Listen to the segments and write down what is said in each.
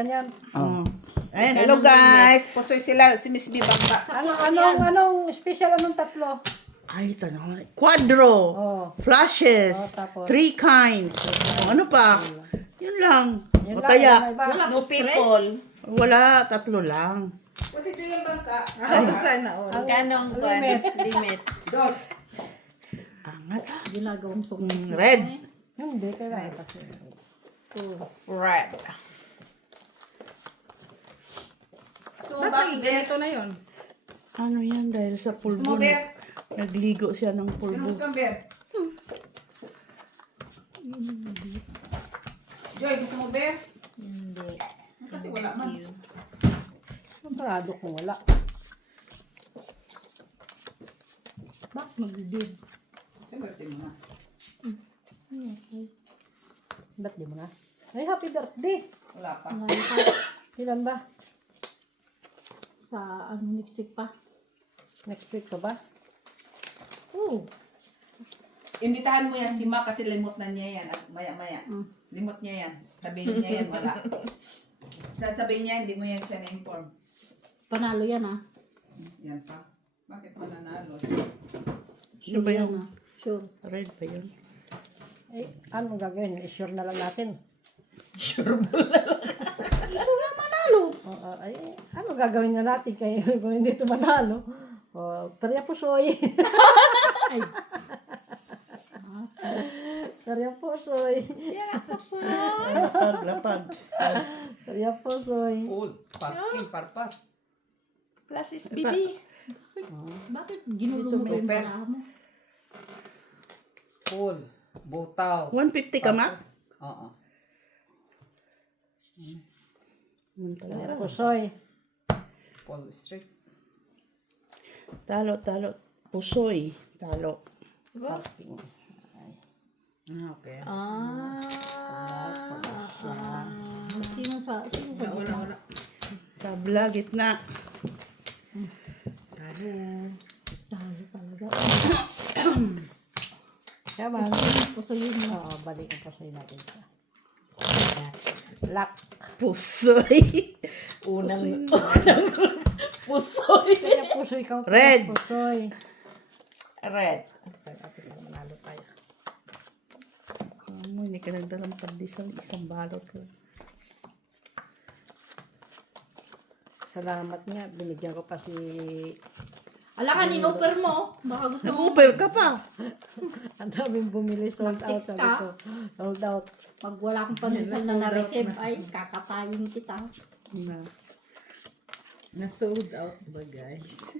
Ganyan. Oh. Ayan, hello guys. Pusoy sila, si Miss B Bangka. Anong special anong tatlo? Ay, tanong. Quadro. Oh. Flashes. Oh, tapos? 3 kinds. O, ano pa? Yun lang. Yun O lang, taya. wala iba. Wala no people. Wala, 3 lang. Kasi ito yung bangka. Sana all. Magkano ang kwan? Limit. Limit. Dos. Angat ha. Ginagawang Red. Hindi, kailangan kasi. Red. So, Bakit bakit ganito na yun? Ano yan dahil sa pulbo Gusto mo, na. Ber? Nagligo siya ng Ano pulbo. gusto mo, Ber? Joy, gusto mo, Ber? Hindi. Kasi wala man. Ang parado kung wala. Bakit magbibig? Sagutin mo na. Ba't di mo na? Ay, happy birthday! Wala pa. Ngayon pa Kailan ba? sa next week pa. Next week pa ba? Oo. Imbitahan mo yan si Ma kasi limot na niya yan. At maya-maya. Limot niya yan. Sabihin niya yan, wala. Sasabihin niya, hindi mo yan siya na-inform. Panalo yan ah. Yan pa. Bakit mananalo? Ano ba yan yun? ah. Sure. Red ba yun? Eh, anong gagawin? I-sure na lang natin. Ikaw na manalo. Ay, ano gagawin na natin kaya kung hindi ito manalo? Perya pusoy. Ay. Perya pusoy. Lapag. Perya pusoy. Old. Parking, parpat. Plus SBD. Bakit ginulo mo ba yung Super. baraha mo? Old. Butaw. 150 ka, Mak? Oo. Perya pusoy. Paul Street. Talo. Pusoy. Talo. Parking. Okay. Sino sa Wala. Tabla, gitna. Dahil talaga. Tama. Pusuyin mo. Oo, balik ang pusoy natin. Lock. Pusoy. Unang Pusoy. Perya pusoy ka. Red. Pusoy. red. Atin na manalo tayo. Kamu, hindi ka nagdalang pandesal. Isang balot. Salamat nga. Binigyan ko pa si... Alakan, in-offer mo. Baka gusto mo. Nag-uber ka pa. Ang daming bumili. Sold out. Mag-text Sabi ka? ko. Sold out. Pag wala akong pandesal na na-receive, ay kakatayin kita. Na-sold out ba, guys?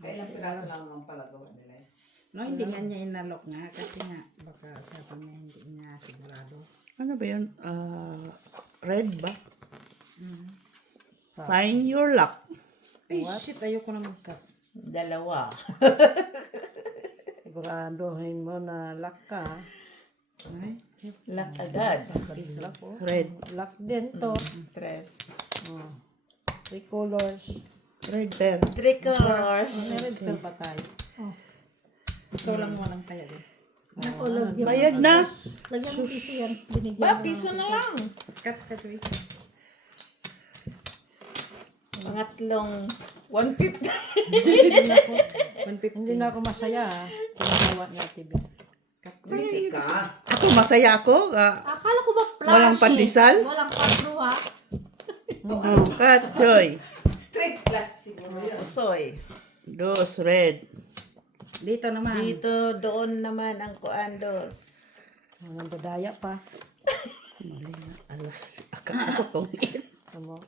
Kailang piraso lang naman pala gawa nila eh. No, hindi nga niya inalok nga kasi nga baka sabi niya hindi niya sigurado. Ano ba yun? Red ba? Find your luck. Ay, shit, ayoko na magkas. Dalawa. Siguraduhin mo na lock ka. Ay, Luck agad. Lock, oh. Red. Lock din to. Tres. Oh. 3 colors. Red pair. 3 colors. May red pair ba tayo? ikaw lang mo lang kaya din. Ako, lagyan mo. Bayad na. Lagyan mo piso yan. Binigyan Ba, mo piso ng na lang. Cut, wait. Pangatlong 150. Hindi na ako masaya. Pinagawa niya TV. Hindi ka. Ako, masaya ako. Akala ko ba flash Walang pandesal? Walang padro ha. Cut, Joy. Straight class siguro yun. Usoy. Dos, red. Dito naman. Dito, doon naman ang kuandos. Ang dadaya pa. Mali na. Alas. Akala ko tong it. Ano?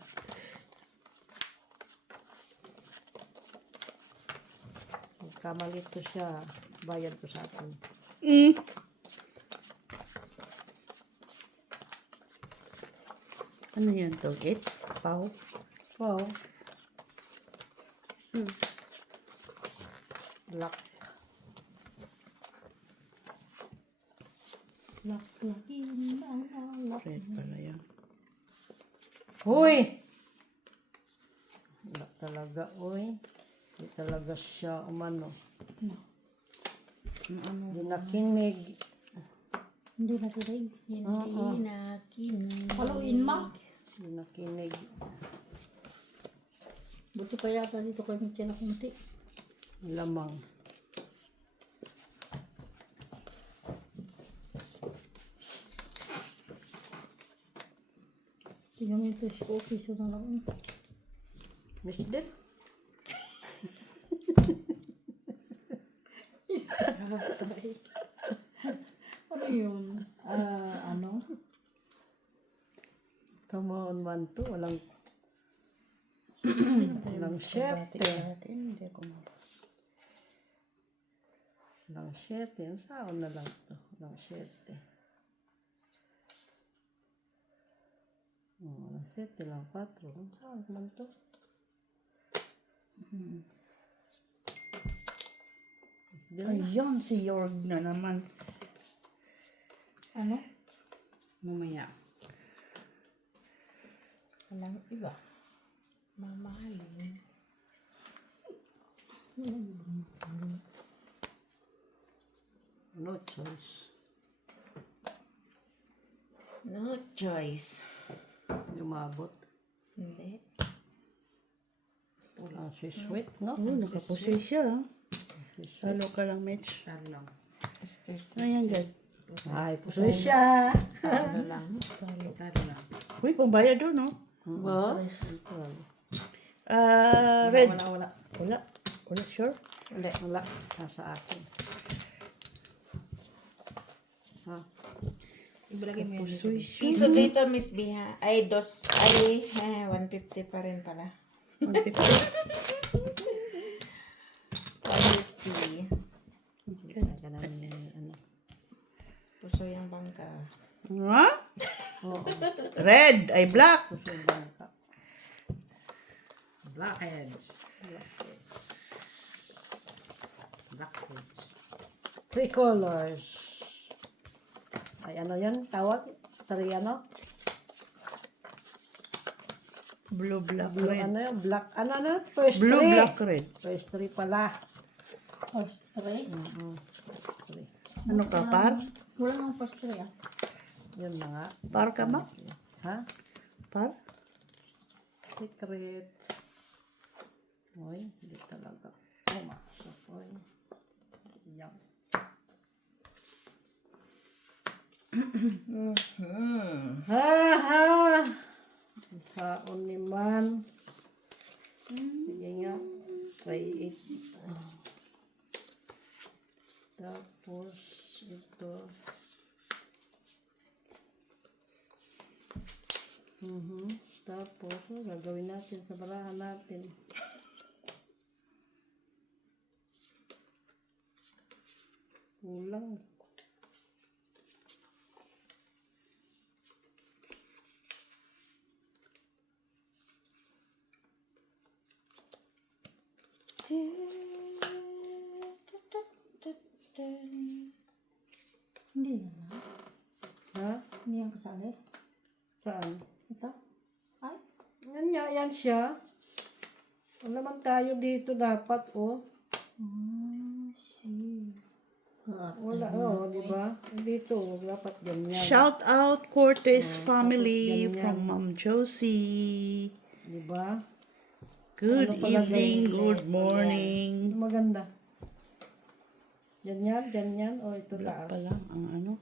Kamali to siya. Bayad ko sa akin. Ano yan to? It? Pau? Wow. Lock. Lock. Red pala yan. Huy! Wala talaga, uy. Hindi talaga siya umano. Hindi nakinig. Hindi na tuloy. Hindi na kinig. Haluin mo. Hindi nakinig. Buti pa yata dito kayo magtiyala kunti. Lamang. Tingnan mo ito sa office na lang. Miss Del? Ano yun? Ano? Come on, man to. Walang syete. Hindi ko mo. Walang syete. Ang saon na lang to. Walang syete. Walang syete lang. 4. Ang saon man to. Ayun, si Yorg na naman. Ano? Mamaya. Walang iba. Mamahalin. No choice. No choice. Lumabot. Hindi. Walang sweet, no? Oh, nakapusay siya. Sweet. Talo ka lang, Mitch. Talo lang. Ayan, God. Ay, pusoy siya. Ano lang. Talo lang. Uy, pambayad doon, no? Wow. Red. Wala. Wala. Wala, sure? Wala, wala. Nasa akin. Ha? Ibalagay mo yun dito. Pusoy siya. Piso dito, Miss Biha. Ay, 150 pa rin pala. 150. 150. Talaga namin ano. Puso yung bangka. Ha? Red ay black. Pusoy bangka. Blackheads. Blackheads. 3 colors. Ay, ano yan? Tawag? Tariano? Blue, black, Blue, red. ano yun? Black, ano? First Blue, 3. black, red. First 3 pala. First three? Three. Ano ka, par? Wala nang first three ah. Yun na nga. Par ka ba? Ha? Par? Secret. Oy, hindi talaga. Pumasok. Oy. Yan. Ha ha! Kaon ni man. Sige nga. Try it. Tapos ito. Tapos gagawin natin sa barahan natin. Kulang. Hindi yan ah. Ha? Hindi yan kasali. Saan? Ito? Ay. Yan nga, yan siya. Wala naman tayo dito dapat, oh. See. Wala, oh, di ba? Dito, dapat ganyan. Shout out Cortez family ganyan. from Ma'am Josie. Di ba? Good Ano pala evening, ganyan? good morning. Ito maganda. Ganyan, ganyan, o ito Black taas. pa lang ang ano.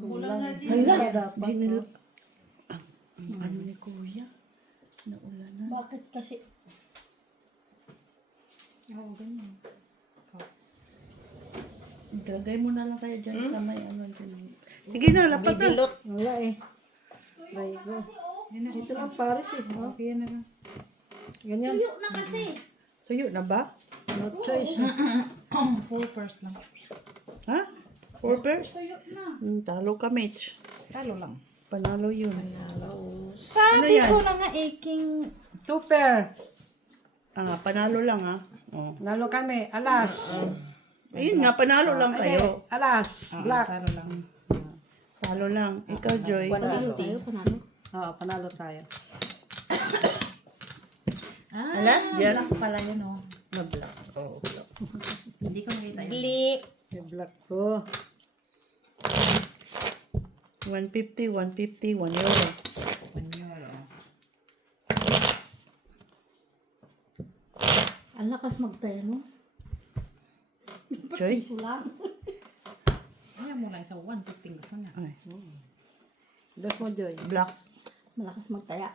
Kulang nga, Jin. Hala, dapat, ginil... oh. Ang ano ni Kuya? Naulan na. Bakit kasi? Oo, ganyan. Ilagay mo na lang kayo dyan sa may ano dyan. Sige na, lapat na. Dilot. Wala eh. Try ko. Dito lang Paris eh. Oh. Okay na lang. Ganyan. Na kasi. Tuyo na ba? No choice. 4 pairs lang. Ha? 4 pairs? Talo ka, Mitch. Talo lang. Panalo yun. Sabi yan? ko na nga iking 2 pair. Panalo lang ah. Oh. Nalo kami. Alas. Ayun nga, panalo lang kayo. Alas. Black. Talo lang. Talo lang. Ikaw, Joy. 150. Panalo. Oo, panalo tayo. Alas, dyan. Black pala yun oh. Na black. Oh, black. Hindi ko nakita yun. Glik. Yung black ko. 150, 150, 1 euro. 1 euro. Ang lakas magtayo, no? Joy? Piso lang. Ayaw mo lang sa 150 gusto niya. Ay, Best mo, Joy. black. Malakas magtaya.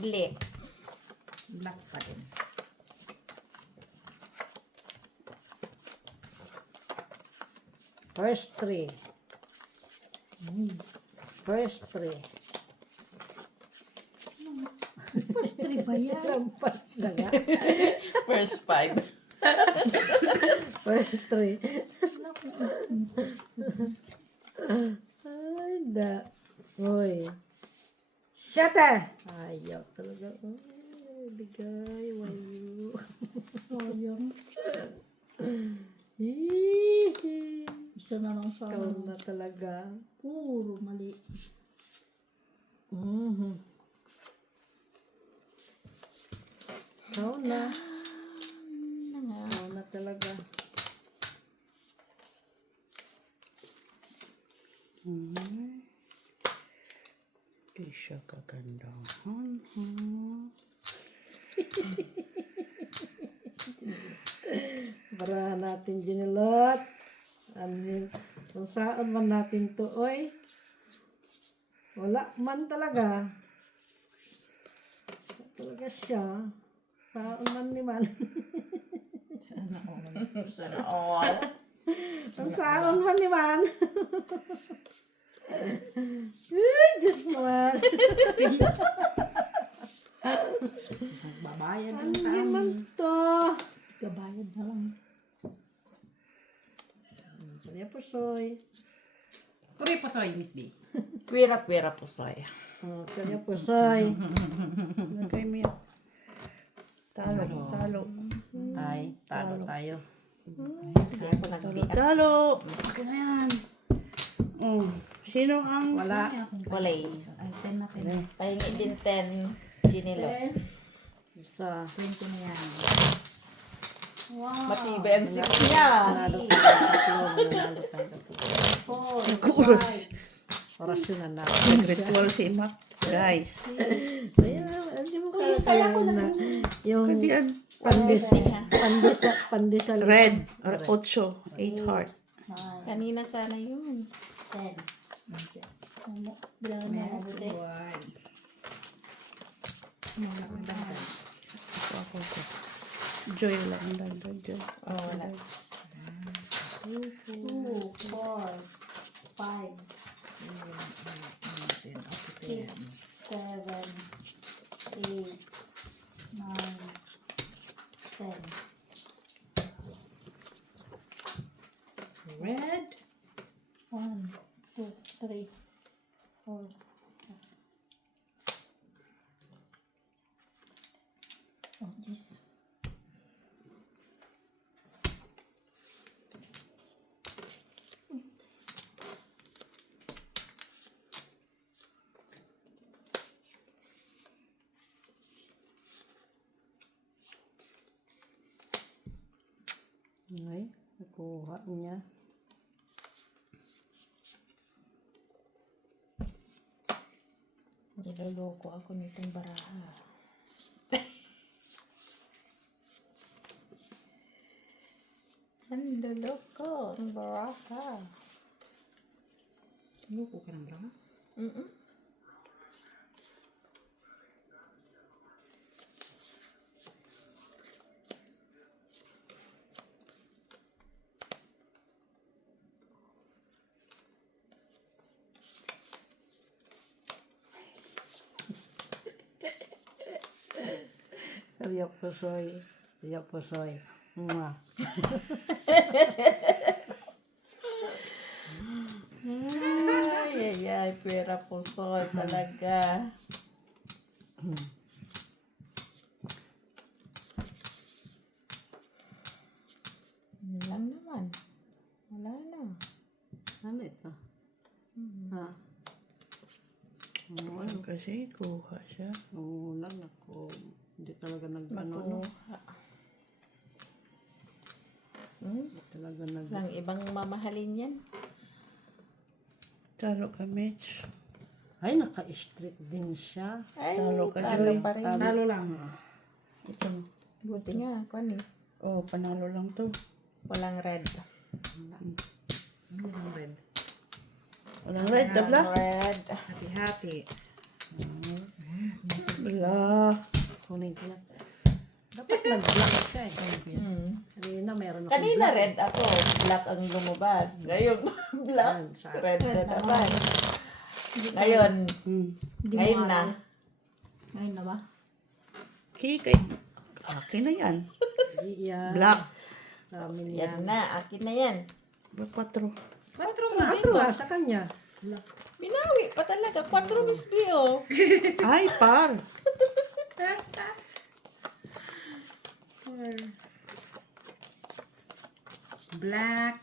Black. Black pa din. First three. First three. First three ba yan? Lampas na nga. First 5. First three. Ay, da. Uy. Shata! Ayaw talaga. Ay, bigay. Wayo. Sayang. Hihi. Isa na lang sa Ikaw na talaga. puro mali. Mhm. Ikaw na. Ikaw na talaga. Di siya kagandahan. Para natin ginilot. Ano, kung saan man natin to, oy. Wala man talaga. Wala talaga siya. Saan man ni man. Sana all. Sana all. Kung saan man ni man. Ay, Diyos ko man. Babayad Ano ng naman kami. to? Gabayad na lang. Kaya po, soy. Puri po soy, Miss B. Pwera po saya. Kaya po, soy. Lagay mo yan. Talo, talo. Ay, talo tayo. Talo, talo. Okay na yan. Oh, sino ang... Wala. Walay. Ay, 10 na 10. Pahingi din 10 ginilo. Isa. 20 na yan. Wow. Matibay ang sip niya. Manalo tayo tatlo. Manalo tayo tatlo. 4, Kuros. Orasyon na na. Nag-ritual si Mac. Guys. Kaya, hindi mo kaya na. Yung Kadian. pandesal. Red. Or 8. 8 heart. 9, Kanina sana yun. 10. Bilangan mo na mabuti. Boy. Wala kang dahil. Ako ko. Joy lang. Dagdag Joy. Oh, wala. 2, 4, 5, 6, 7, 8, 9, 10. Red. 1, 2, 3, 4. Oh, jeez. Ay, nakuha niya. Niloloko ako nitong baraha. Niloloko ang baraha. Loko ka ng bra? Mm-mm. Kaya po, soy. Kaya po, soy. Mwah. Ay, pwera po soy talaga. Yun lang naman. Wala na. Ano ito? Ha? Oo, ano? Kasi kuha siya. Oo lang ako. Hindi talaga nag-ano. Makuha. Hmm? Talaga nag... Lang ibang mamahalin yan. Talo ka, Mitch. Ay, naka-street din siya. Ay, Talo ka, talo Joy. pa rin. Talo lang. Ito. Buti nga, kung ano. Oh, panalo lang to. Walang red. Walang red. Walang red, tabla. Red. Hati-hati. Wala. Kunin ko lang. Dapat nag-black siya eh. Kanina meron ako Kanina black. red ako. Black ang lumabas. Ngayon, black. Yan, sa- Red na naman. Ngayon. Ngayon na. Ngayon na ba? Kikay. Akin na yan. Hindi yan. Black. Amin Yan yan. na. Akin na yan. 4. 4 nga. Atro nga sa kanya. Binawi pa talaga. 4 Miss B, oh. Ay, par. Black.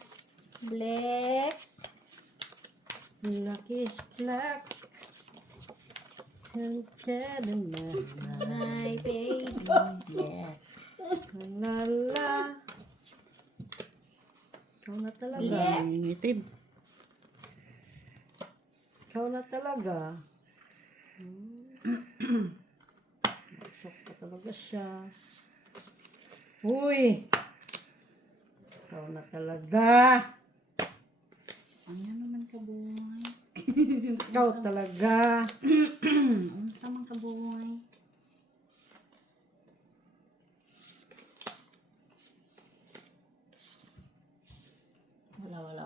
Black. Black is black. My baby. Yeah. Kanala. Ikaw na talaga. Yeah. Ang itim. Ikaw na talaga. Masok pa talaga siya. Uy! Ikaw na talaga. Ano naman kabuhay? Ikaw talaga. Ano samang kabuhay? Wala.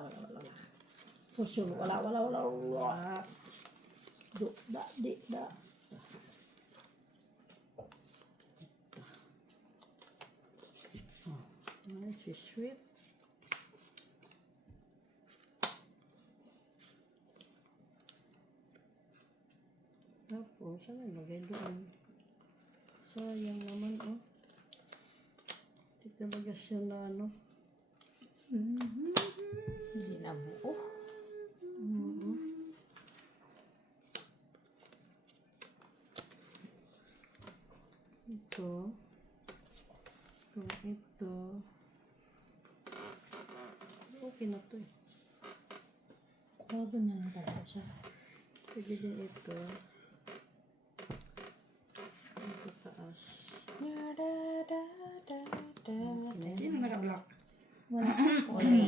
Puso, wala. Do, da, di, da. Ay, si sweet. Tapos, ano lagay doon? Sayang naman, oh. Hindi talaga siya na, ano. Hindi na buo. Ito. Ito. Okay na to eh. Bago na lang talaga siya. Pwede din ito. Ito taas. Sino naka-black? Wala.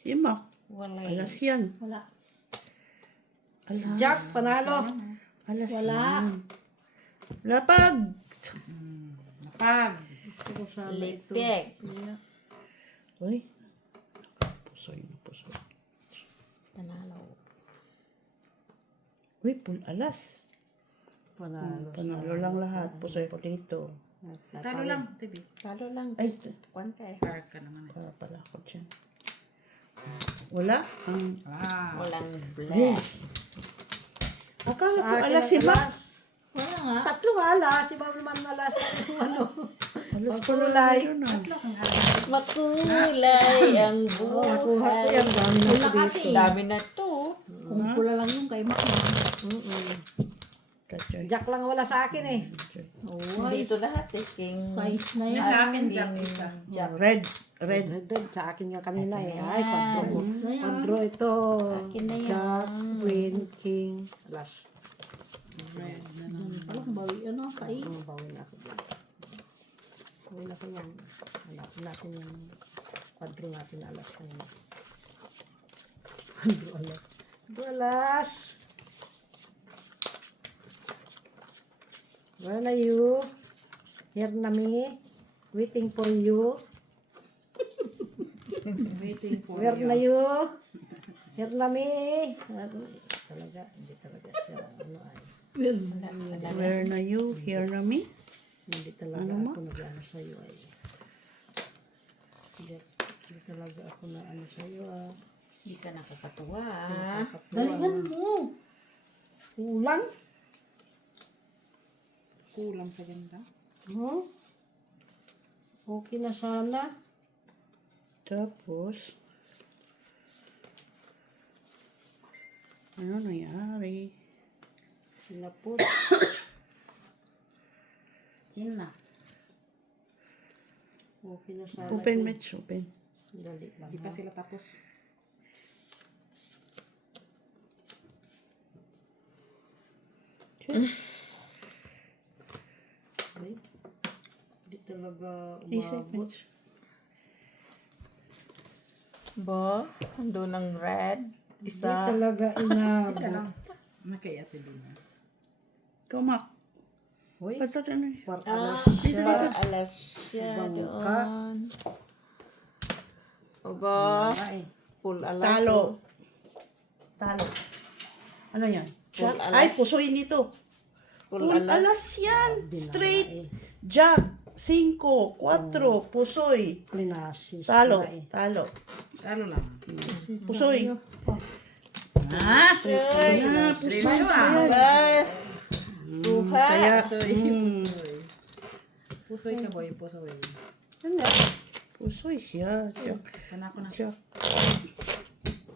Si Mac. Wala. Alas yan. Wala. Alas. Jack, panalo. Alas Wala. yan. Lapag. Napag. Gusto ko sana ito. Lipek. Yeah. Uy. Pusoy. Panalo. Uy, pul alas. Panalo. Panalo lang lahat. Pusoy dito. Talo lang, TV. Talo lang. Ay, Kwan ka eh. Park ka naman eh. para pala ako dyan. Wala. Ang Wow. Walang black. akala ko Akin alas ang si Mac. alas. Wala nga. Tatlo alas. Si Ma'am naman alas. Ano? Alas ko Pagkulay. na yun ah. Makulay ang Nakuha ko buhay. yan. Dami na Wala ito kasi. dito. Dami na to. Kung pula lang yung kay Mac. Kachoy. Jack lang wala sa akin eh. Oh, Dito lahat eh. King. size na Yan yan. sa akin, Jack isa. Jack. Red. Red. Red sa akin nga kanina eh. Ay, quadro. Size na yan. Quadro ito. Akin na yan. Jack, Queen, King, alas. Alam kung bawi ano, size. Ang bawin ako dyan. Bawin ako yan. Hanapin natin yung quadro natin na alas kanina. Quadro alas. Quadro alas. Where are you? Here na me. Waiting for you. Waiting for Where you. na you? Here na me. Talaga, hindi talaga siya. Ano ay. Where na you? Here na me? Hindi talaga Ano mo? ako nag-ano sa'yo ay. Hindi talaga ako na ano sa'yo ah. Hindi ka nakakatuwa. ah. Galingan mo. Kulang? Kulang sa ganda. Hmm? Okay na sana. Tapos, ano nangyari? Sinapot. Sino na? Okay na sana. Open match, open. Dali lang. Di pa sila tapos. Ay, di talaga Isip, umabot. Mitch. Ba? Ando ng red. Di Isa. talaga inabot. Nakay Ate Lina. Ikaw, Mac. Uy, Ba't ano yun? par Ah, alas dito, siya. dito. alas siya Bangka. doon. Aba, Ay, full alas. Talo. Talo. Ano yan? Full Jack? alas. Ay, pusoy nito. Full Full alas. alas yan. dinala Straight. eh. Jack. 5, 4, pusoy. Plinasis Talo. na eh. Talo. Talo lang. Pusoy. Ha? Ay, Ah, pusoy pa yan. ba? Buha. Kaya, Pusoy. Pusoy ka boy, pusoy. pusoy siya. Jack. Panako na. Jack.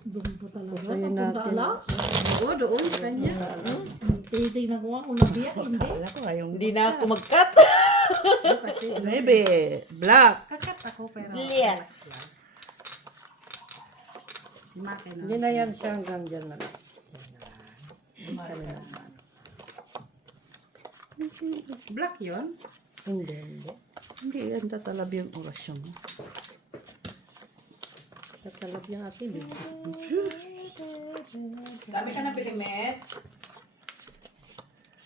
Doon po talaga. Pusoyin Papunta natin. alas. Oo, doon sa kanya. Tinitingnan ko nga kung nabiyak, hindi. Kala ko ayaw. Hindi na ako mag-cut. Kasi Maybe. Black. kakat ako pero Liyan. relax lang. Himake na. Hindi na yan siya hanggang dyan na. Black yun? Hindi, hindi. Hindi yan tatalab yung orasyon mo. Tatalab yung atin. Dami ka na pilimet.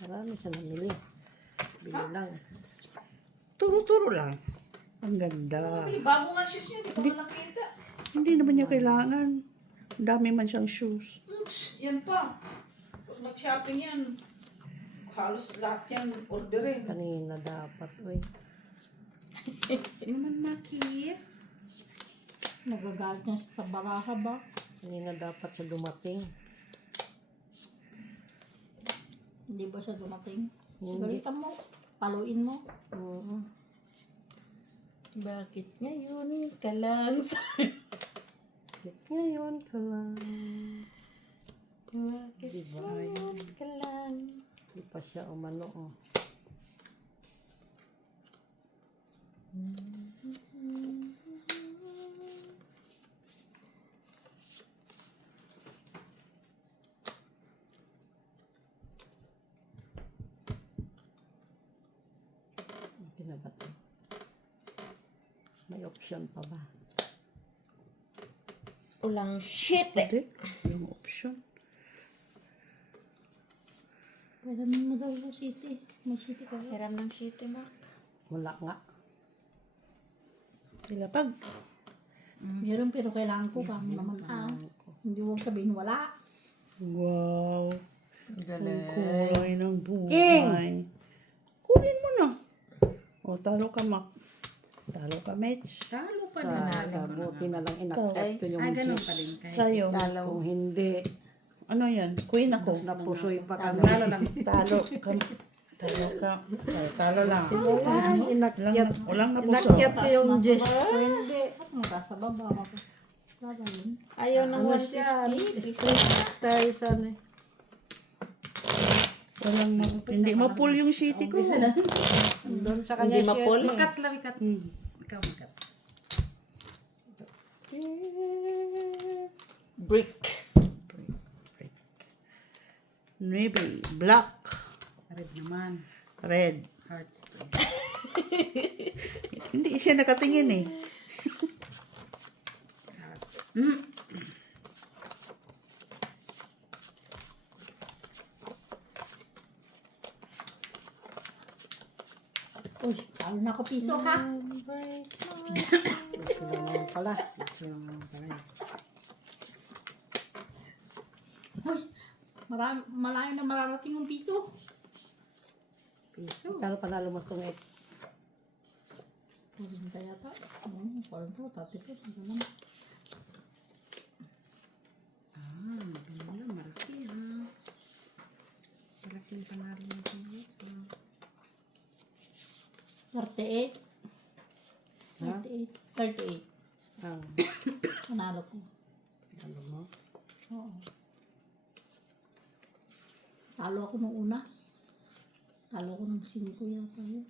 Marami siya namili. Bili lang. Turo-turo lang. Ang ganda. May bago nga shoes niya, di pa mo nakita. Hindi naman niya kailangan. Ang dami man siyang shoes. Yan pa. Pag mag-shopping yan, halos lahat yan orderin. Kanina dapat. Uy. Hindi naman makis. Nagagalit niya sa baraha ba? Kanina dapat siya dumating. Hindi ba siya dumating? Hindi. Galitan mo. Paluin mo. Oo. Bakit ngayon ka lang sa... Ngayon ka lang. Bakit Diba? ngayon ka lang? Di pa siya umano. Oh. Okay na ba ito? May option pa ba? Ulang shit eh. Hindi. Yung option. Pwede mo daw sa city. May city ka. Hiram ng shit eh, Mark. Wala nga. Ilapag. Meron pero kailangan ko kami naman hindi huwag sabihin wala. Wow. Ang Ang galing. kulay ng buhay. Kunin mo na. O, talo ka, Mac. Talo ka, Mitch. Talo pa din. Sa buti na lang inakyat ko yung Ah, ganun G's. pa din. Kahit Sa'yo. Kung hindi, Ano yan? Queen ako. napusoy pa kami. talo lang. Talo ka. Talo ka. Talo lang. Ay, inakyat. Walang napuso. Inakyat ko yung G's. Kung hindi, At nasa baba ako. Wala yun. Ayaw ng ano siya, 150. tayo sa ano eh. Walang hindi ma-pull yung city ko. Doon sa kanya Hindi mapul. Makat lang, makat. Hmm. Ikaw makat. Brick. Navy. Black. Red naman. Red. Hearts. Hindi siya nakatingin eh. Uy, talo na ako piso ha. Sila naman pala. Sila naman pala. Uy, malayo na mararating yung piso. Piso. Kalo panalo mo itong 8. Pwede kaya ta. Parang to, tati ko. Ah, maganda. Maraki ha. Malaking panalo ng piso. 38. Ha? 38. Ang Manalo ko. ano mo? Oo. Talo ako nung una. Talo ako ng 5 yata yun.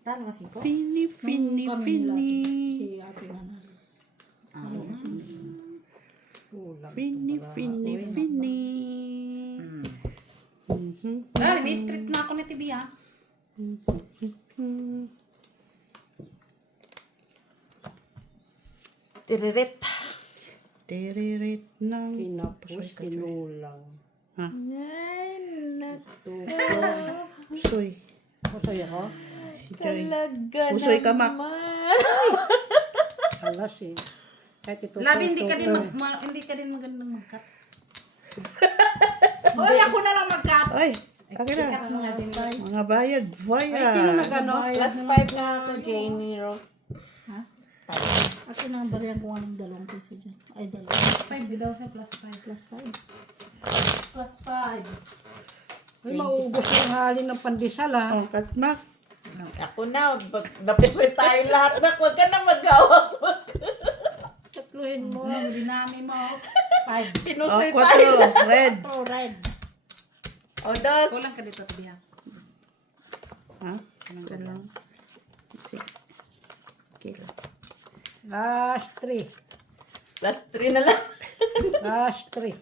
Talo kasi po. Fini, fini, Nung kami fini. nila, si ate nanalo. Kulang. Fini, fini, fini. ni-street na ako ni TV ha. Tiririt. Tiririt ng... Kinapos, kinulang. Ha? Tuto. Pusoy. Pusoy ako? Si Joy. Talaga Pusoy ka, Mac. Alas eh. Kahit ito. Labi, hindi ka din magandang mag-cut. Hoy, ako na lang mag-cut. Ay, akin na. Cut mo nga din. Mga bayad. Bayad. Sino nag-ano? Plus 5 na ako, Jenny. Akin ang bariyan ko ng 2 piso dyan. Ay, 2. 5 daw sa plus 5. Plus 5. Plus 5. Ay, maubos yung halin ng pandesal ha. Oh, Katmak. Ako na, napusoy tayo lahat na. Huwag ka na mag-awak. Tatluhin mo. Dinami mo. 5. Oh, Pinusoy tayo. 4. Red. Oh, red. O, dos. Kulang ka dito, TV ha. Ha? Ito lang. Okay lang. Last 3. Plus 3 na lang. Last 3.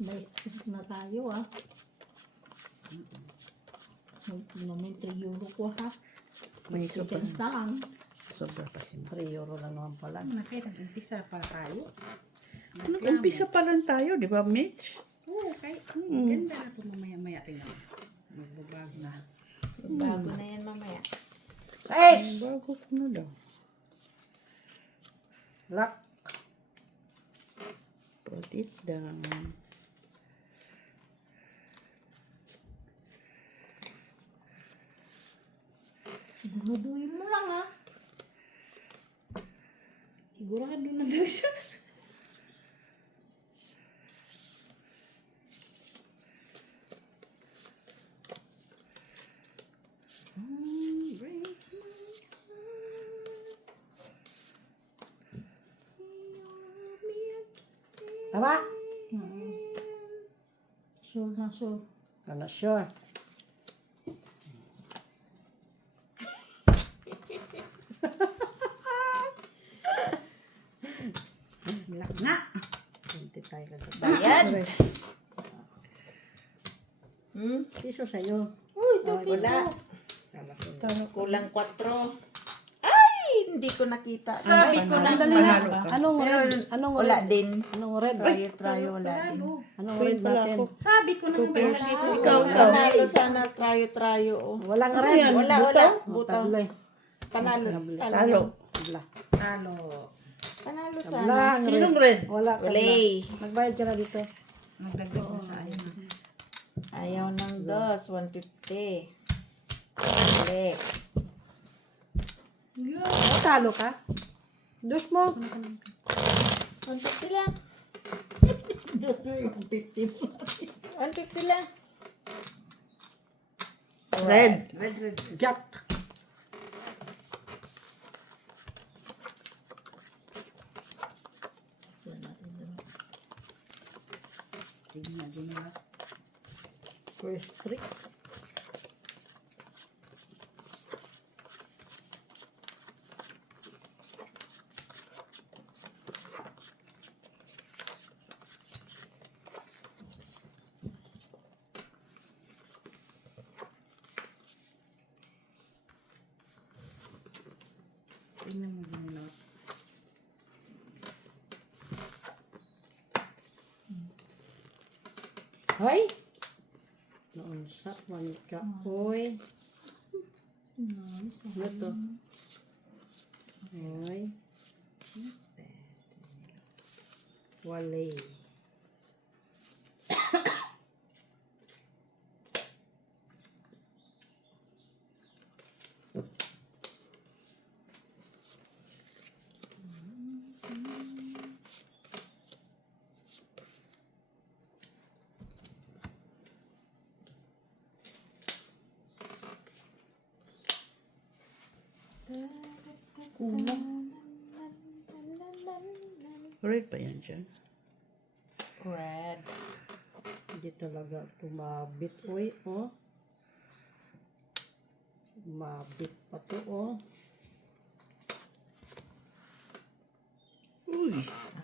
May street na tayo ah. Namin 3 euro ko ha. May sobra. Cents na lang. Sobra pa si Mac. 3 euro lang naman pala. Nakita, umpisa pa tayo. Nag-umpisa pa lang tayo, di ba, Mitch? Oo, okay. Ganda na ito mamaya-maya. Tingnan. Magbabago na. Bago na yan mamaya. Guys! Bago ko na daw. Lock. Put it down. Siguraduhin mo lang ha. Sigurado na daw siya. Tama? Sure na sure. Ano sure? Lock na. Hindi tayo lang. Bayad. Piso sa'yo. Uy, 2 piso. Wala. Talo ko. Kulang 4. Ay, hindi ko nakita. Sabi ko na. Panalo ka. Anong red? Anong Wala red? din. Anong red? Try, wala din. Anong Wait red pala natin? ako. Sabi ko na nga ba ilagay ko? Ikaw. Panalo sana, try. Oh. Walang Ano red. yan? Wala. Butaw? Butaw. Tabla. Panalo. Talo. Tabla. Talo. Panalo Tabla. sana. ang Sinong red. red? Wala. tabla. Ulay. Nagbayad ka na dito. Magdagdag mo sa akin. Ayaw ng dos. 150. Balik. Oh, talo ka? Dus mo. 150 lang. 150 lang. Red. Red. Jack. Sige na, din na. First 3. Tingnan mo din na. Hoy! Noon sa man ka. Hoy. Ano to? Hoy. Walay. Red pa yan dyan. Red. Hindi talaga tumabit. Uy, oh. Mabit pa to, oh.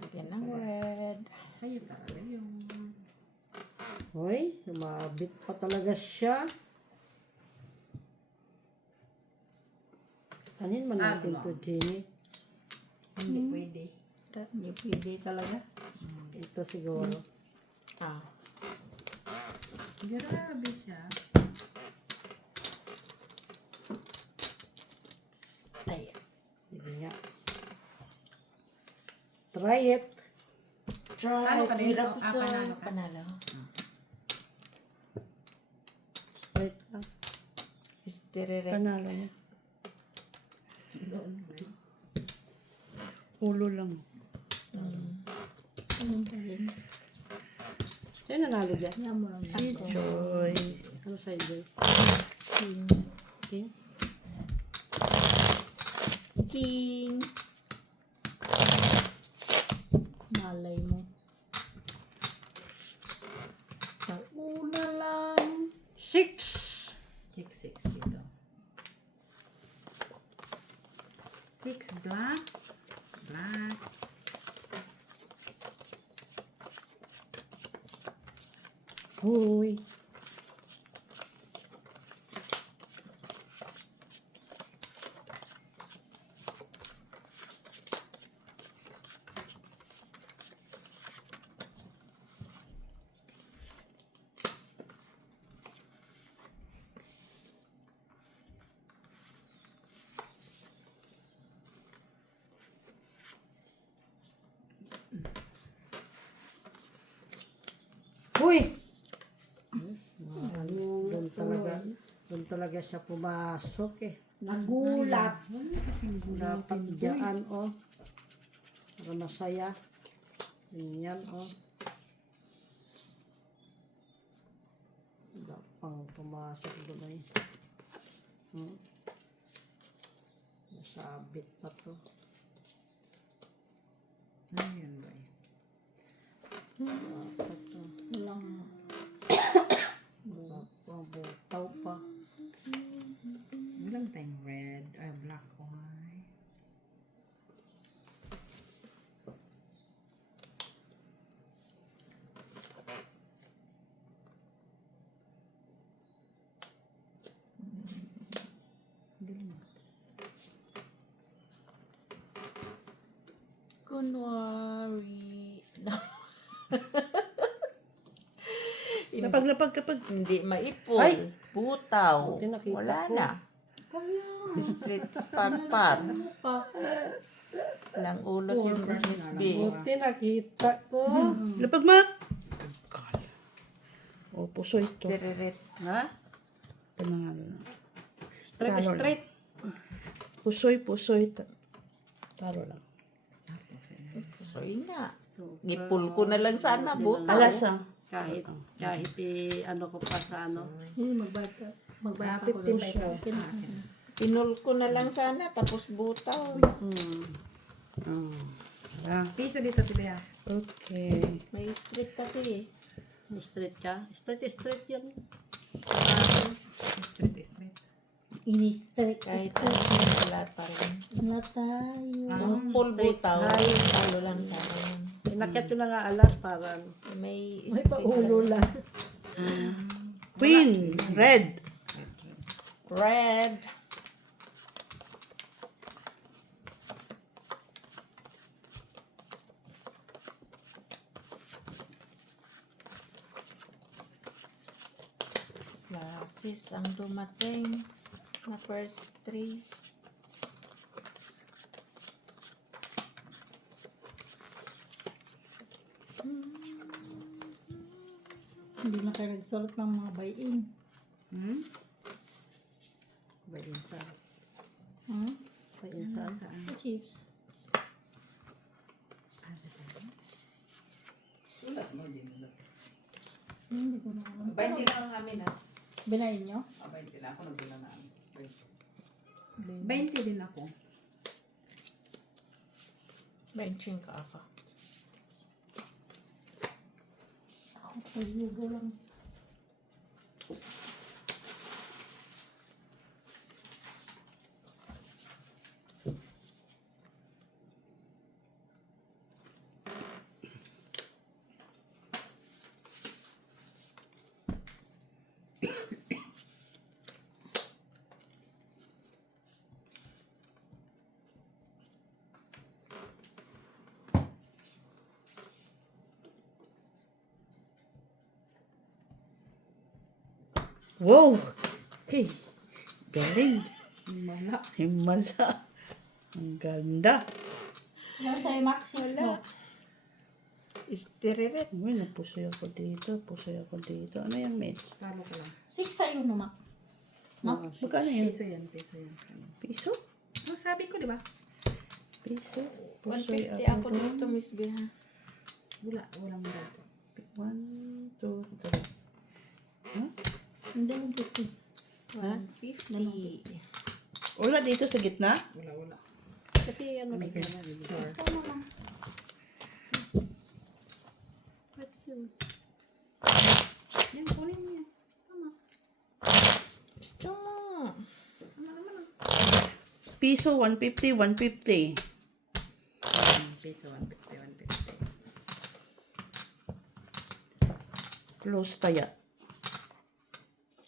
Akin ang red. Sa'yo talaga yung... Hoy, lumabit pa talaga siya. Kanin man natin to, Jenny. Hindi pwede. Hindi pwede talaga. Ito siguro. Grabe siya. Hindi nga. Try it. Talo ka din. Panalo. Straight lang. Panalo niya. Ulo lang. Anong talin? Sino nanalo dyan? Yan mo lang. Si Joy. Ano sa'yo, Joy? King? King. Malay mo. Sa una lang. 6! 6 dito. 6 black. Black. Hoy. Hoy! Doon talaga siya pumasok eh. Nagulat. Dapat dyan, oh. Para masaya. Ganyan, oh. Dapat pumasok doon ay. Nasabit pa to. Ano yan ba? Dapat to. Walang Butaw pa. Walang tayong red or black one. Kunwari. Lapag. Hindi maipon. Ay! Butaw. Buti nakita Wala ko. na. Street par. pa. Walang ulo si Miss B. Buti nakita ko. Lapag, Mak! O, puso ito. Tiririt. Ha? Panangalo na. Straight, Talo straight. Pusoy. Talo lang. Soy nga. Gipul ko na lang sana. Butaw. Alas ah. Kahit ano ko pa sa ano. Hindi magbayad ka. Magbayad ka ko. 15 ba ikaw? Inul ko na lang sana. Tapos butaw. Ah, Piso dito, Tibia. okay. May street kasi. Straight ka? Straight yan. Straight. Ini-straight. Kahit Straight. ano, wala pa rin. Wala tayo. Kung full butaw, talo lang sana yun. Inakyat ko na nga alas para May may street paulo kasi. lang. Queen, red. Red. Classes ang dumating na first three. Hindi na kayo nagsulat ng mga buy-in. Ba yun sa? Hmm? Ba yun sa? The chips. Ulat mo din. Hindi ko na alam. 20 lang ang amin ha. Binayin nyo? 20 lang ako nagdala na amin. 20 din ako. Benching ka ako. Ako, pag-yugo lang. Wow! Okay. Galing. Himala. Himala. Ang ganda. Yan sa'yo, Max. No? Istiririt. Uy, napusoy ako dito. Pusoy ako dito. Ano yan, Mitch? Talo ka lang. 6 sa'yo, no, Max? No? Magkano yun? Piso yan, piso yan. Piso? Ano sabi ko, di ba? Piso? Pusoy 150 ako dito, Miss B, ha? Walang dito. 1, 2, 3. Huh? Hindi mo 50. 150. Wala dito sa gitna? Wala. Kasi ano, May kaya sure. tama lang. Yan, kunin mo yan. Tama. Piso, 150, 150. Piso, 150, 150. Close kaya.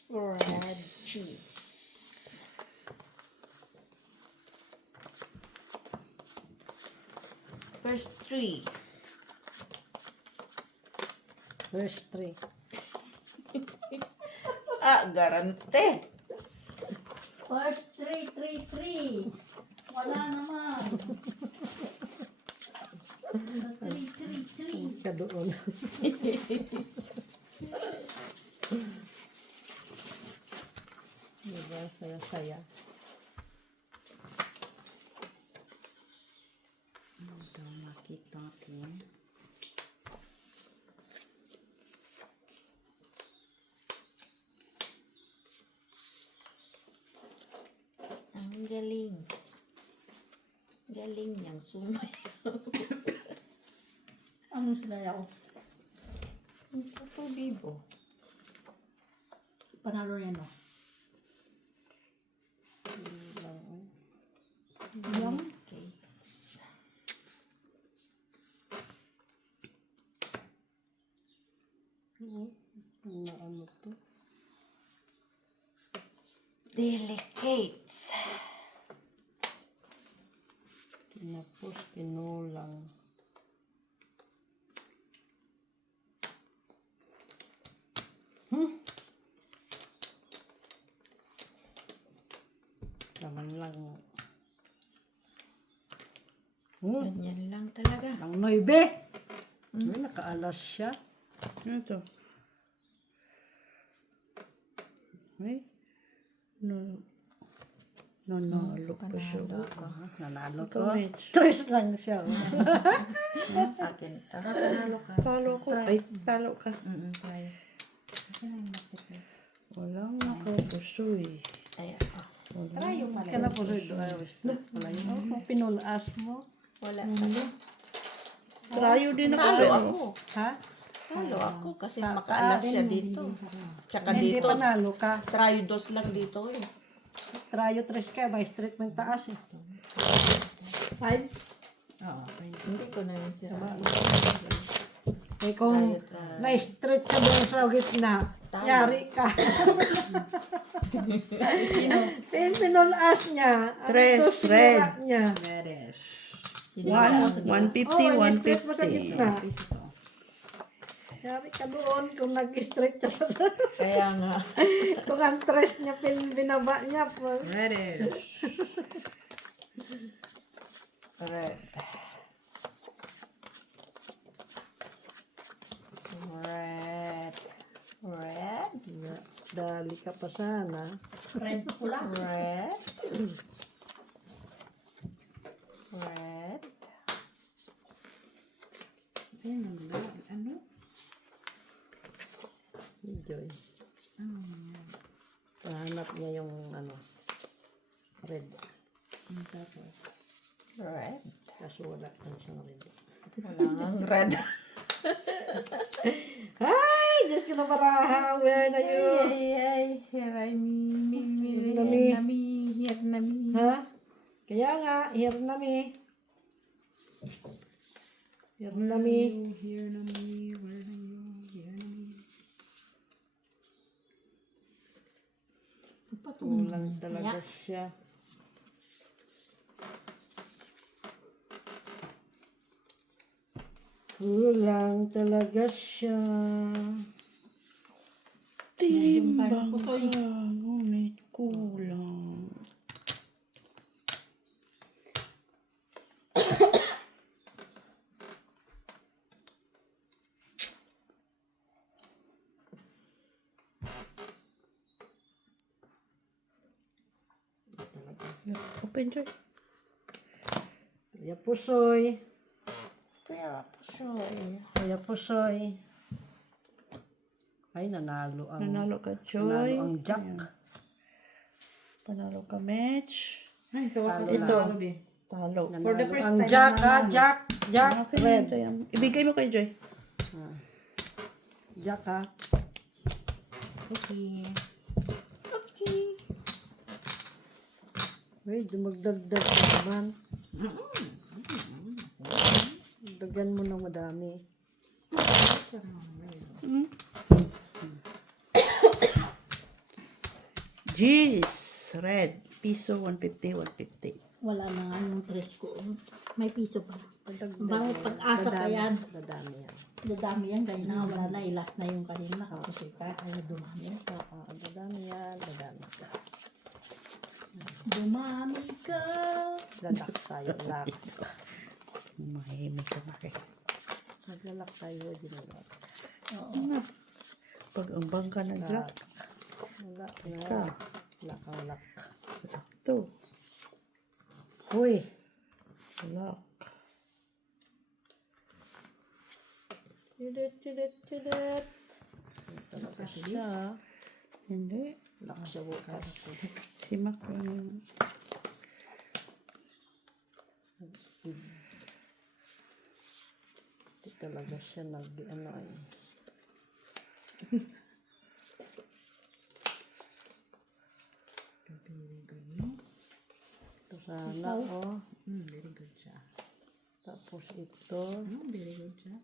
Red cheese. First 3. First 3. Garante. First 3, 3, 3. Wala naman. 3, 3, 3. Ka doon. Diba? Saya-saya. Ito, makita natin. Ang galing. Galing niyang sumay. Ano sila yaw? Ito, bibo. Panalo yan, no? Yung Cakes. Ano to? Delicates. Tinapos, kinulang. Naman lang. Ganyan lang talaga. Ang 9. May nakaalas siya. Ano to? Ay? No. Nanalo pa siya. Nanalo Ikaw, ko. Mitch. 3 lang siya. Akin to. Panalo ka. Talo ko. Ay, talo ka. Try. Walang nakapusoy. Ay, Try yung mali. Kaya na po rin doon. Wala yun. Kung pinulas mo. wala. Trayo din ako. Talo pero- ako. Ha? Talo ako kasi makaalas siya dito. Tsaka Hindi dito, panalo ka. try dos lang dito eh. Trayo 3 ka. May straight mo yung taas eh. 5. Oo, Hindi ko na yung sira. Eh kung may straight ka doon sa gitna, yari ka. Pinulas niya. Ang Tres, dos sinira red. niya. Reddish. 150, may straight mo sa 150. gitna. Piso to. Yari ka doon kung nag-straight ka sa Kaya nga. kung ang tres niya binaba niya po. Reddish. Red. Red. Red. Dali ka pa sana. red pula. Red. Red. Ayun ang mga. Ano? Enjoy. Hanap niya yung ano, red. Ang tapos. Red. Kaso wala pa siyang red. Wala ngang red. Ay! Diyos ko na para where na yun? Ay, here I me, Nami. here na me. Ha? Kaya nga, here na mi. Here na mi. Here na me. Where na you? Here na me. Kulang talaga siya. Kulang talaga siya. Timbang ka, ngunit kulang. Open Joy. Kuya Pusoy. Kuya Pusoy. Kuya Pusoy. Ay, nanalo ang... Nanalo ka, Joy. Nanalo ang Jack. Ayan. Panalo ka, Mitch. Ay, sa wakas Talo Ito. nanalo din. Talo. For the Nanalo first ang time Jack, na ha? nanalo. Jack. Jack. Okay, Red. Joy. Ibigay mo kay Joy. Jack, ha? Okay. Uy, dumagdagdag ka naman. Dagdagan mo ng madami. Jeez. Red. Piso, 150, 150. Wala na nga yung tres ko. May piso pa. Pagdagdag Bang mo, pag-asa pa dadami- yan. Dadami yan. Dadami yan. Kaya na wala na. Ilas na yung kanina. Kapos ka. Kaya dumami. Oo, dadami yan. Dadami ka. Dumami ka. Lalak tayo, lak. Mahimik ka na kay. Naglalak tayo, ginalak. Pag ang bangka nag-lock. Lak Ka. na. Lak ang lak. Ito. Uy, Lock. chidit, chidit, chidit. Talaga siya. Hindi. Lak siya bukas. Si Mac yung... Hindi talaga siya ano eh. Ito sana, oh. Very good siya. Tapos ito. Very good siya.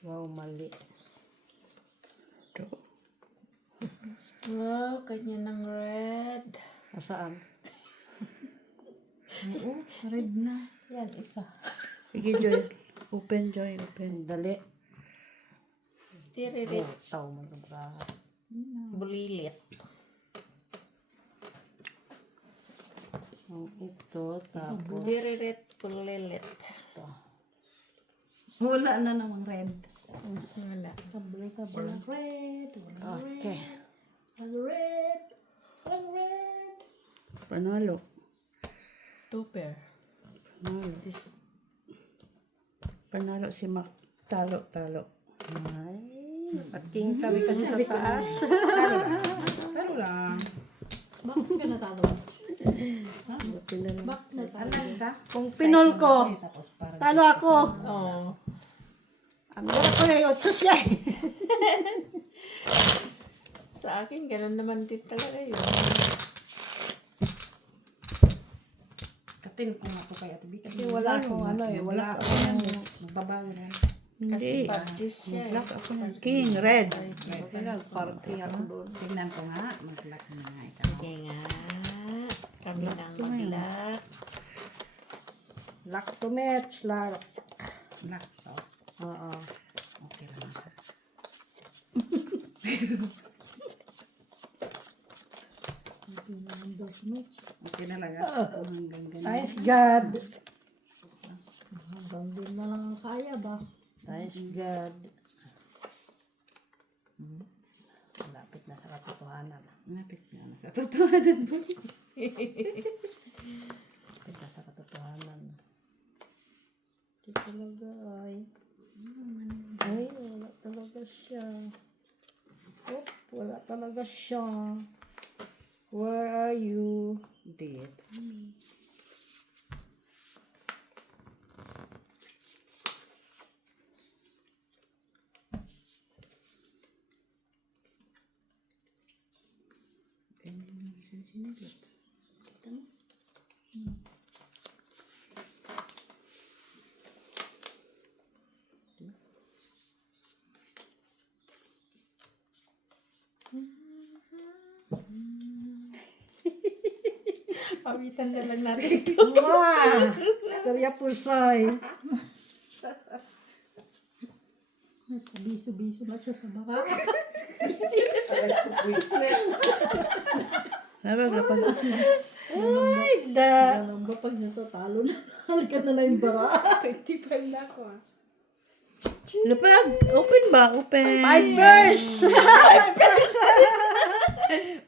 Wow, mali. Ito. Wow, kanya ng red. Asaan? Oo, red na. Yan, isa. Sige, Joy. Open, Joy. Open. Dali. Tiririt. Oh, tao mo ng braha. Bulilit. Ang ito, tapos Tiririt, bulilit. ito. Wala na namang red. Wala. Walang red. Walang Okay. red. Walang red. Panalo. Two pair. Panalo. This. Panalo si Mac. Talo, talo. Ay, nakaking kami kasi sa taas. Pero lang. Bakit ka natalo? Bakit natalo? Alasta. Kung pinol ko, Tapos parang. talo ako. Oo. Ang gala ko na yung 8 siya. Sa akin, ganun naman din talaga yun. Katin ko nga po kay Ate Bika. Kasi wala akong ano eh, wala akong Magbabago yan. Hindi. Practice siya. Mag-lock ako ng king. Red. okay na, party ako doon. Tingnan ko nga, mag-lock na nga ikaw. Sige nga. Kami nang mag-lock. Lock to match, lock. Lock to. Oo. Okay lang ako. Okay na lang hanggang ganyan. Thanks God. Hanggang din na lang ang kaya ba? Thanks God. Malapit na sa katotohanan. Napit na sa totohanan po. Malapit na sa katotohanan. Ito talaga ay. Ay, wala talaga siya. Oop, wala talaga siya. Where are you? Dead. Ganyan lang siya sinilot. Kita mo? Pawitan na lang natin. Wow! Kuya Pusoy. Biso-biso na siya sa baka. Sabi, dapat. Alam ba pag siya sa talo na, halika na lang yung bara. 25 na ako ah. Lapag, open ba? Open. Pipers!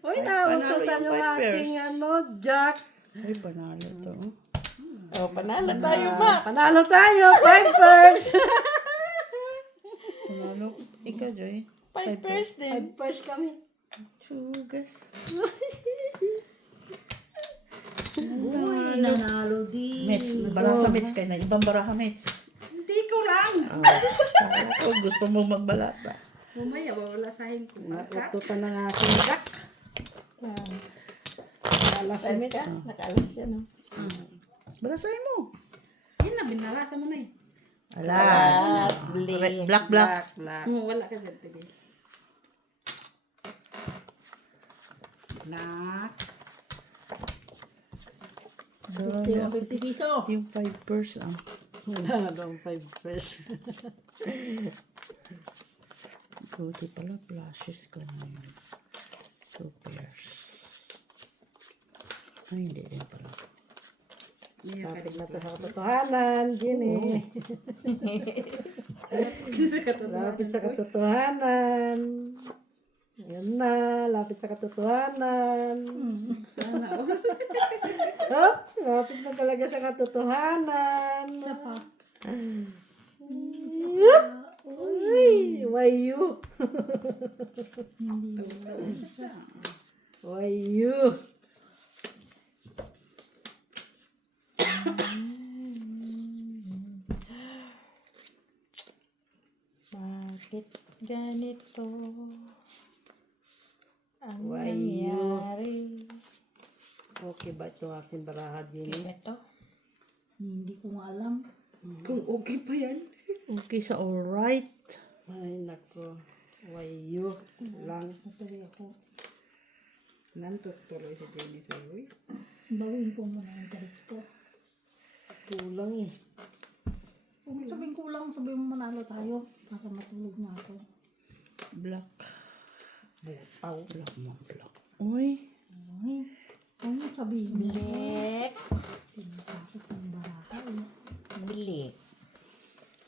Uy, Panalo nabututan yung yung Pipers. aking Jack. Ay, panalo to. Oh, panalo tayo, Ma. Panalo tayo, Pipers! Panalo. Ikaw, Joy. 5 din. Pipers kami. Chugas. Uy, nanalo din. Mets, baraha Mets kayo na. Ibang baraha Mets. Hindi ko lang. Kala ko gusto mo magbalasa. Mamaya, wawalasahin ko. Nabututan ng aking Jack. Alas Sabi ka, nakalas siya, no? Balasahin mo. Yan na, binalasa mo na eh. Alas. Black, black. Wala ka dyan, tibi. Black. Ito yung 50 piso. Yung 5%. Wala na daw 5 Buti pala, flashes ko ngayon. 2 pairs. Ay, hindi rin pala. Lapit na ito sa katotohanan, Ginny. Lapit sa katotohanan. Ayan na, lapit sa katotohanan. Sana all. Hop, lapit na talaga sa katotohanan. Isa pa. Yup! Uy, wayu. Wayu. Bakit ganito ang Wayo. nangyari? Okay ba ito aking baraha, Ginny? Ito? Hindi ko nga alam. Kung okay pa yan. Okay sa alright. Ay, nako. Wayu lang. Natuloy ako. Nantutuloy si Jenny sa iyo. Bawin ko muna yung taris ko. Kulang eh. Kung sabihin kulang, sabihin mo manalo tayo. Para matulog na ako. Black. Butaw. Black mo, black. Uy. Ay, ano sabihin mo? Black. Tinapasok ng baraha. Eh. Black.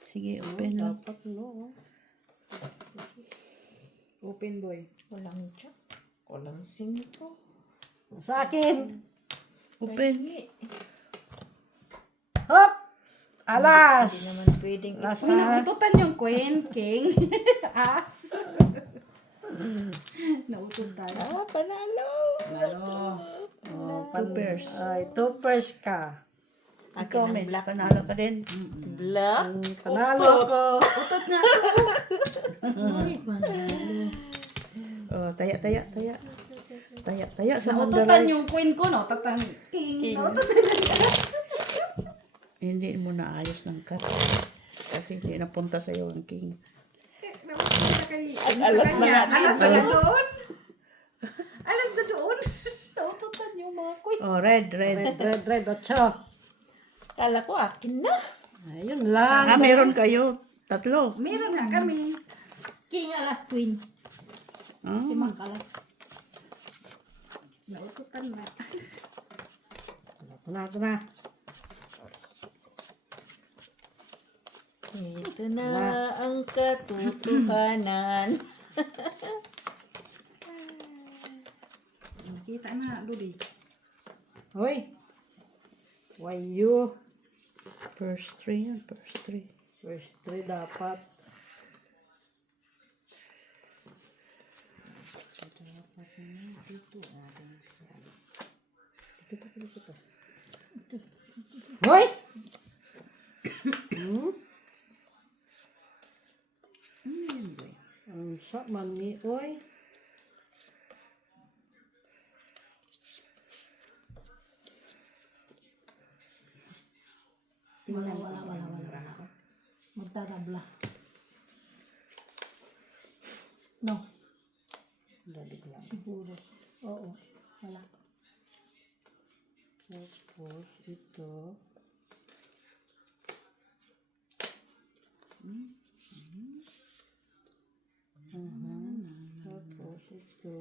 Sige, open lang. Dapat no. Open boy. Walang jack. Walang 5. Sa akin. Open. Hop! Alas! Hindi naman pwedeng Lasa. Naututan yung queen, king. As. Naututan. Ah, panalo. Ano? Oh, 2 pairs. Ay, 2 pairs ka. Ikaw, Mets, panalo ka din. Black. Panalo ko. Utot nga. Ay, panalo. Oh, taya, taya, taya. Taya, taya sa Naututan Mandaray. yung queen ko, no? Tatang king. Hindi mo naayos ng cut. Kasi hindi napunta sa'yo ang king. Alas na nga. Alas na nga doon. Alas na doon. Naututan yung mga queen. Oh, red, red. Red, 8. Kala ko akin na. Ayun lang. Meron kayo. 3. Meron nga kami. King alas queen. Ah, Limang kalas. Naututan na. Ito na. Ito na ang katotohanan. Nakita na, Ludi. Hoy. Wayu. first 3 yan, first 3. First 3 dapat. Hoy! Ang sa man ni oy. Wala. Magtatabla. No, Dalig lang. siguro. Oo, wala. Tapos ito. Ito.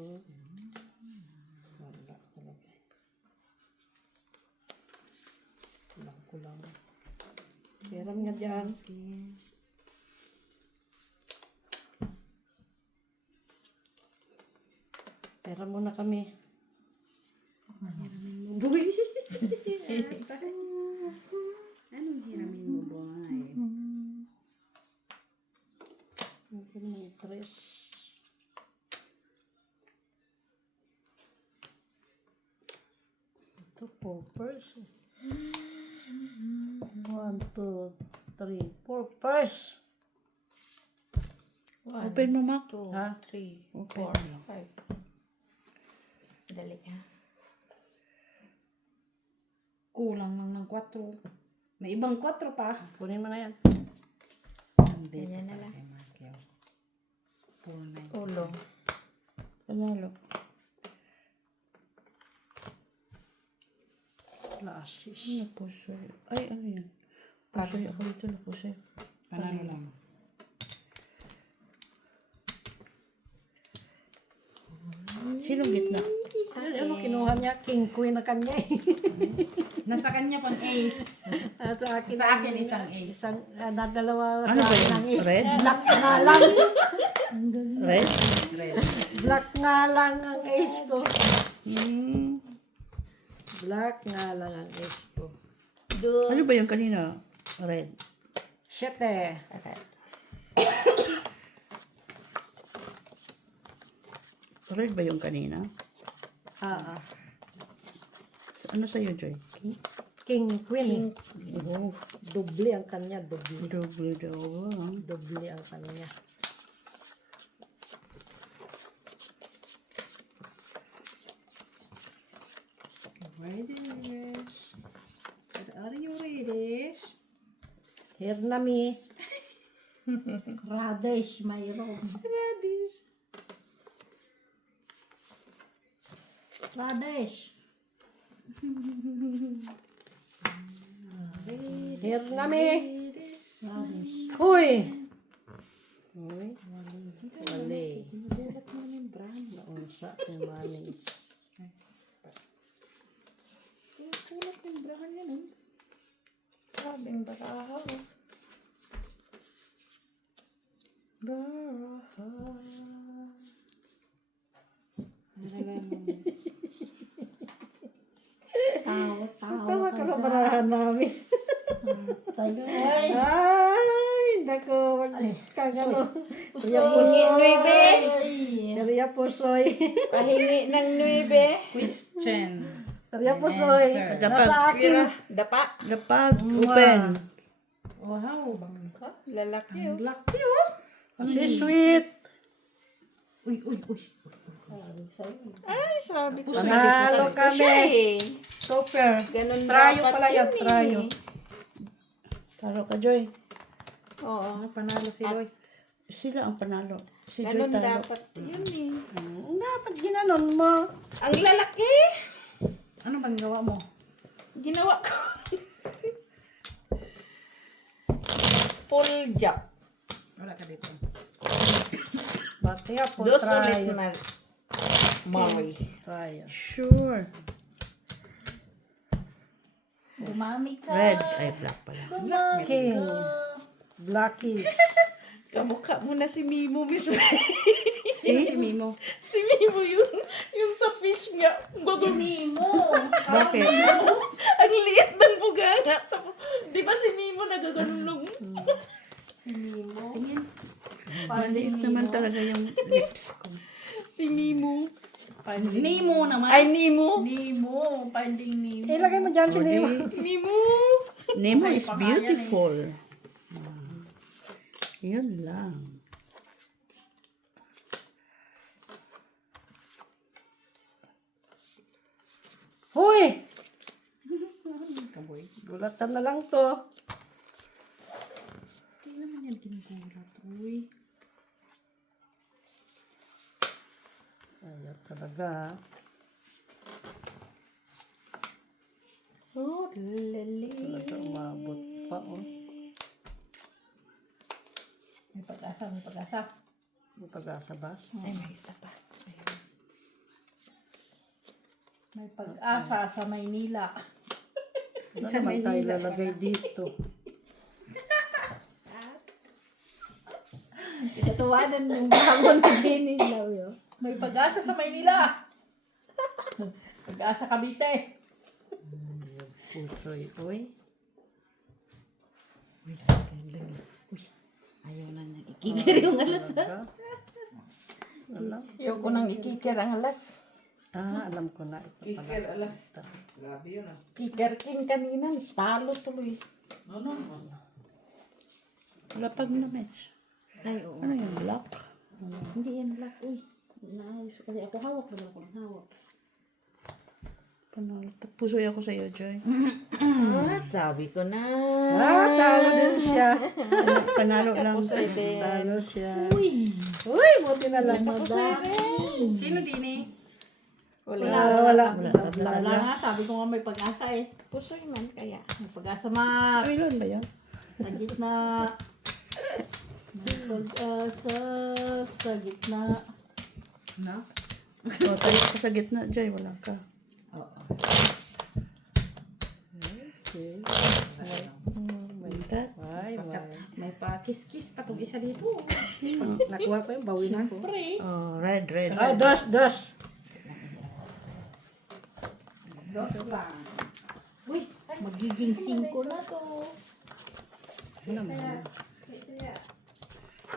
Wala talaga. Lang ko lang. Peram nga dyan. Pera muna kami. Boy. Anong hiramin mo, boy? Ang ng stress. Ito po, first. 1, 2, 3, 4, first. Open mo, Mac. 2, Ha? 3, Open 4, mo. 5. Dali ha. Kulang lang ng 4. May ibang 4 pa. Kunin mo na yan. Nandito Ganyan na pa lang. kay Markel. 4, 9. Ulo. Panalo. Lasis. Napusoy. Ay, ano yan? Pusoy ako dito, napusoy. Panalo lang. Sinong gitna? Ano kinuha niya? King, queen na kanya eh. Nasa kanya pang ace. At sa akin, Sa akin isang ace. isang, dalawa Ano ba ng yun? is. Red? Black nga lang. Red? Red. Black nga lang ang ace ko. Hmm. Black nga lang ang ace ko. Ano ba yung kanina? Red. Siyete. Red ba yung kanina? Ano sa'yo, Joy? King, queen. Oh, Doble ang kanya, doble. double daw. Ah. Doble ang kanya. Readies. Are you readies? Here na mi. Radish, mayroon. Readies. Radish. Here na mi. Radish. Huy! Huy. Wali. Naunsa yung manis. Tulad ng brahan yan. Grabing baraha. Tawa Tawa ka ka na sa... barahan namin. Tayo. Ay, nako, wag kang ano. Riya Pahingi pusoy. 9. Riya pusoy. Pahingi ng 9. Question. Riya pusoy. Answer. Nasa akin. Dapa. Lapag. Open. Wow. Bangka. Lalaki oh. Laki oh. Si sweet. Uy, uy, uy. Ay, sabi ko. Panalo kami. Super. Ganun Trayo dapat pala yan, yun trayo. Taro ka, Joy. Oo. Panalo si Roy. Sila ang panalo. Si Joy Ganun talo. dapat yun eh. Dapat ginanon mo. Ang lalaki. Ano bang gawa mo? Ginawa ko. Full jack. Wala ka dito. Bati nga po, Dos ulit trayo. man. Mari. Trayo. Sure. Dumami ka. Red. Ay, black pala. King. Blackie. Kamukha mo na si Mimo, Miss Si Mimo. Si Mimo yung sa fish nga. Bago Mimo. Bakit? Ang liit ng bugana. Tapos, di ba si Mimo nagaganulong? Si Mimo. Tingin. Maliit naman talaga yung lips ko. Si Mimo. Nemo naman. Ay, Nemo. Nemo. Finding Nemo. Ilagay mo dyan si Nemo. Nemo. Nemo is beautiful. Yun lang. Huy! Gulatan na lang to. Hindi naman yan ginugulat, Roy. Ayaw talaga. Oh, lali. Talaga umabot pa. Oh. May pag-asa, may pag-asa. May pag-asa ba? Ay, may isa pa. May pag-asa sa Maynila. Ano naman tayo lalagay dito? Pinatawanan ng hamon ni Jenny daw yun. May pag-asa sa Maynila. Pag-asa Cavite. Pusoy, oy. Uy, ayaw na nang ikikir yung alas. Alam? Ayoko nang ikikir ang alas. Alam ko na. Ito pala. Kikir alas. Grabe yun ah. Kikarkin kanina, talo tuloy. Ano? Lapag na, Mitch. Ay, oo. Ano yung black? Hindi yan black. Uy, naayos ko. Kasi ako hawak naman ako ng hawak. Pusoy ako sa iyo, Joy. Sabi ko na. Talo din siya. Panalo lang. Talo siya. Uy. Uy, buti na lang. Sino din eh? Wala. Wala nga. Sabi ko nga may pag-asa eh. Pusoy man kaya. May pag-asa ma. Ay, ilan ba yan? Sa gitna. May pag-asa sa gitna. No? O, tayo ka sa gitna, Joy. Wala ka. Oo. Okay. My God. Ay, May pa-kiss-kiss pa itong isa dito. nakuha ko yung bawi na ko. Pre. Oh, red. Ay, dos. Dos lang. Uy. Magiging 5 na to. Ano naman?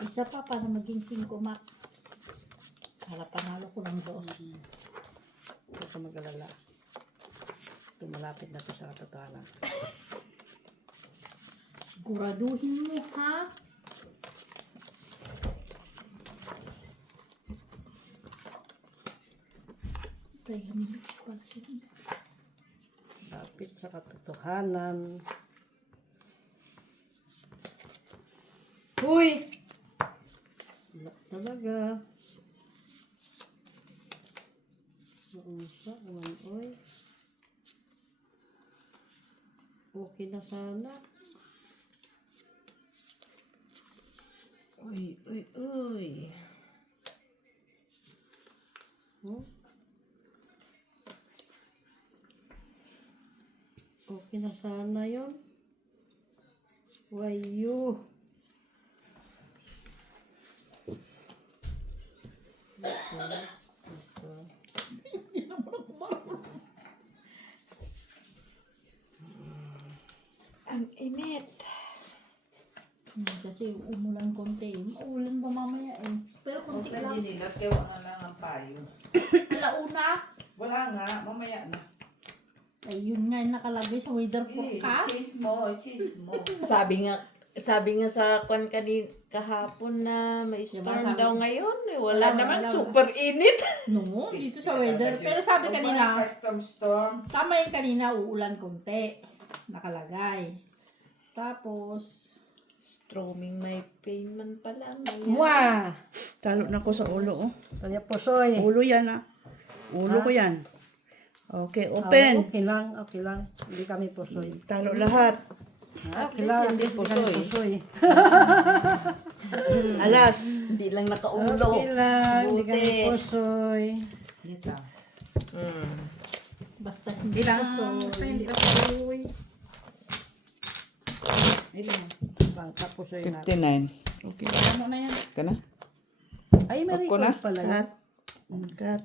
Isa pa para maging 5 mak. Para panalo ko ng 2. Huwag ka mag-alala. Ito malapit na to sa katotohanan. Siguraduhin mo ha. Tayo ni Mitch pa. Lapit sa katotohanan. Uy! Wala talaga. Naunsa naman, oy. Okay na sana. Uy. Hmm? Okay na sana yun. Wayo. Ang init. Kasi umulan konti. Uulan ba mamaya eh. Pero konti Okay, lang. Jenny. Nagkawa na lang ang payo. Alauna. Wala nga. Mamaya na. Ay, yun nga yung nakalagay sa weather forecast. Cheese mo. Sabi nga sa kwan kahapon na may storm sabi- daw ngayon. Wala, Wala naman, wala. super init. No, dito sa weather. Pero sabi kanina, Storm. tama yung kanina, uulan konti. Nakalagay. Tapos, Stroming may pain man pala. Mwah! Talo na ko sa ulo, oh. Kanya pusoy. Ulo yan, ah. Ulo ko yan. Okay, Ah, open. okay lang. Hindi kami pusoy. Talo lahat. Okay lang, hindi kami pusoy. Alas. Hindi lang nakaulo. Okay lang, hindi kami Buti. pusoy. Dito. basta hindi Ilang pusoy. hindi ka pusoy. Ilan? Bangka pusoy natin. 59. Okay. Ano na yan? Ka na? Ay, may Ako na? record pala. Cut. Cut.